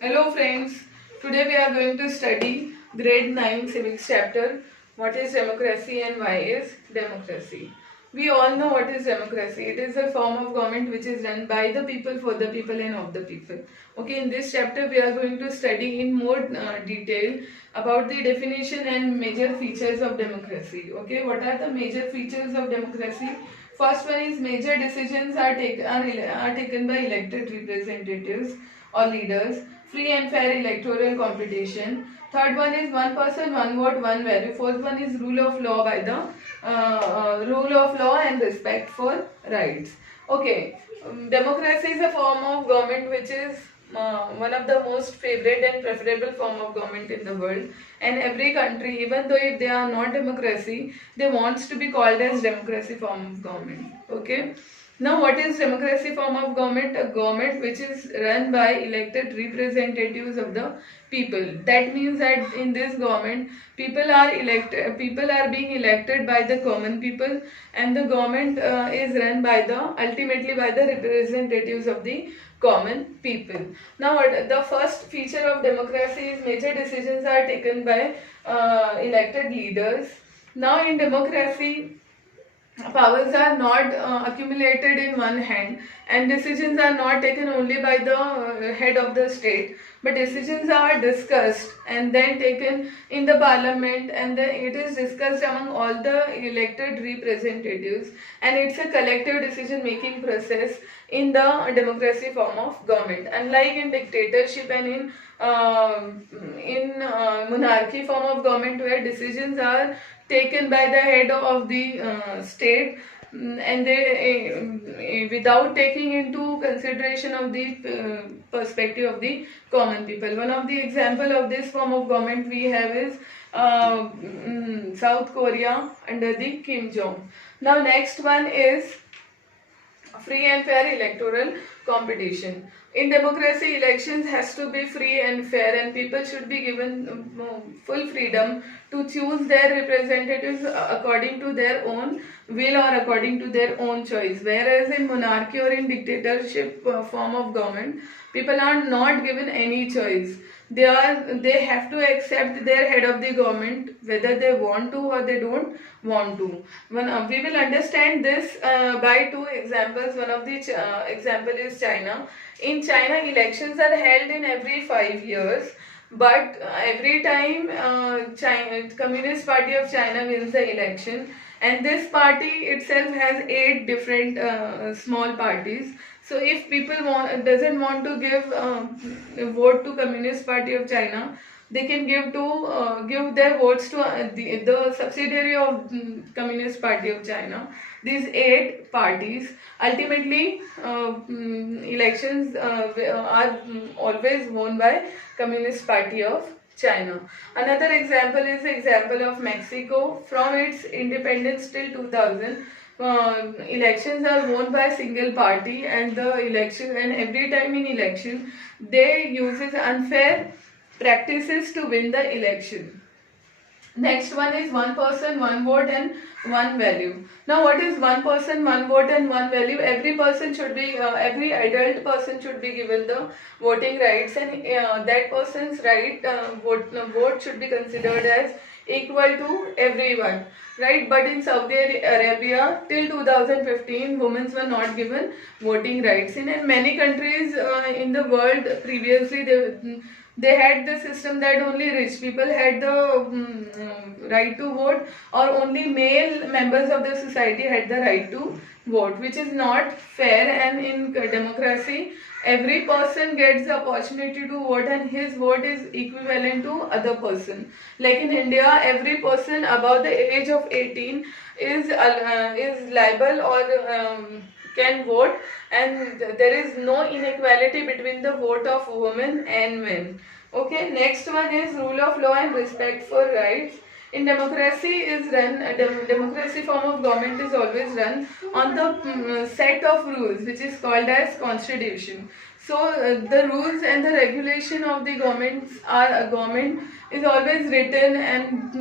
Hello friends, today we are going to study grade 9 civics chapter, what is democracy and why is democracy. We all know what is democracy. It is a form of government which is run by the people, for the people and of the people. Okay, in this chapter we are going to study in more detail about the definition and major features of democracy. Okay, what are the major features of democracy? First one is major decisions are taken by elected representatives or leaders. Free and fair electoral competition. Third one is one person, one vote, one value. Fourth one is rule of law by the rule of law and respect for rights. Okay, democracy is a form of government which is one of the most favorite and preferable form of government in the world, and every country, even though if they are not democracy, they wants to be called as democracy form of government. Okay, now what is democracy form of government? A government which is run by elected representatives of the people. That means that in this government people are being elected by the common people, and the government is run by the ultimately by the representatives of the common people. Now the first feature of democracy is major decisions are taken by elected leaders. Now in democracy, powers are not accumulated in one hand, and decisions are not taken only by the head of the state, but decisions are discussed and then taken in the parliament, and then it is discussed among all the elected representatives, and it's a collective decision making process in the democracy form of government, unlike in dictatorship and in monarchy form of government, where decisions are taken by the head of the state, and they without taking into consideration of the perspective of the common people. One of the example of this form of government we have is South Korea under the Kim Jong. Now next one is free and fair electoral competition. In democracy, elections has to be free and fair, and people should be given full freedom to choose their representatives according to their own will or according to their own choice. Whereas in monarchy or in dictatorship form of government, people are not given any choice. They have to accept their head of the government whether they want to or they don't want to. We will understand this by two examples. One of the example is China. In China, elections are held in every 5 years, but every time Communist Party of China wins the election, and this party itself has 8 different small parties. So if people doesn't want to give a vote to Communist Party of China, they can give their votes to the subsidiary of Communist Party of China. These 8 parties ultimately elections are always won by Communist Party of China. Another example is the example of Mexico. From its independence till 2000, elections are won by a single party, and every time in election they uses unfair practices to win the election. Next one is one person, one vote and one value. Now what is one person, one vote and one value? Every adult person should be given the voting rights, and that person's vote should be considered as equal to everyone, right? But in Saudi Arabia till 2015, women were not given voting rights. In many countries in the world previously, they had the system that only rich people had the right to vote, or only male members of the society had the right to vote, which is not fair. And in democracy, every person gets the opportunity to vote, and his vote is equivalent to other person. Like in India, every person above the age of 18 is liable or can vote, and there is no inequality between the vote of women and men. Okay, next one is rule of law and respect for rights. In democracy form of government is always run on the set of rules which is called as constitution. So the rules and the regulation of the government is always written, and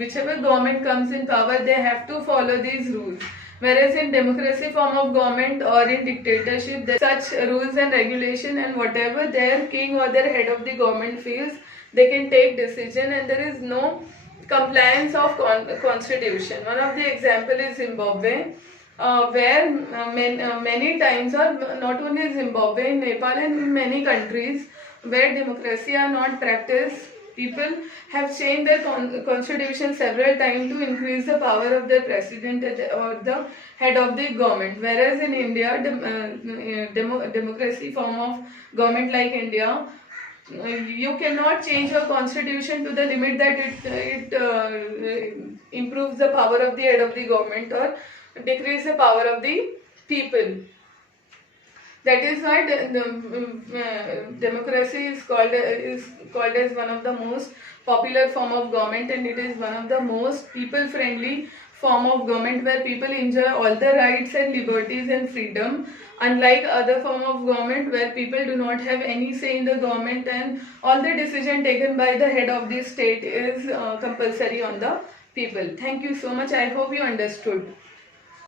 whichever government comes in power, they have to follow these rules. Whereas in democracy form of government or in dictatorship, there are such rules and regulation, and whatever their king or their head of the government feels, they can take decision, and there is no compliance of constitution. One of the example is Zimbabwe, where many times, or not only Zimbabwe, in Nepal and in many countries where democracy are not practiced, people have changed their constitution several times to increase the power of the president or the head of the government. Whereas in India, democracy form of government like India, you cannot change your constitution to the limit that it improves the power of the head of the government or decrease the power of the people. That is why democracy is called as one of the most popular form of government, and it is one of the most people friendly form of government where people enjoy all the rights and liberties and freedom, unlike other form of government where people do not have any say in the government and all the decision taken by the head of the state is compulsory on the people. Thank you so much. I hope you understood.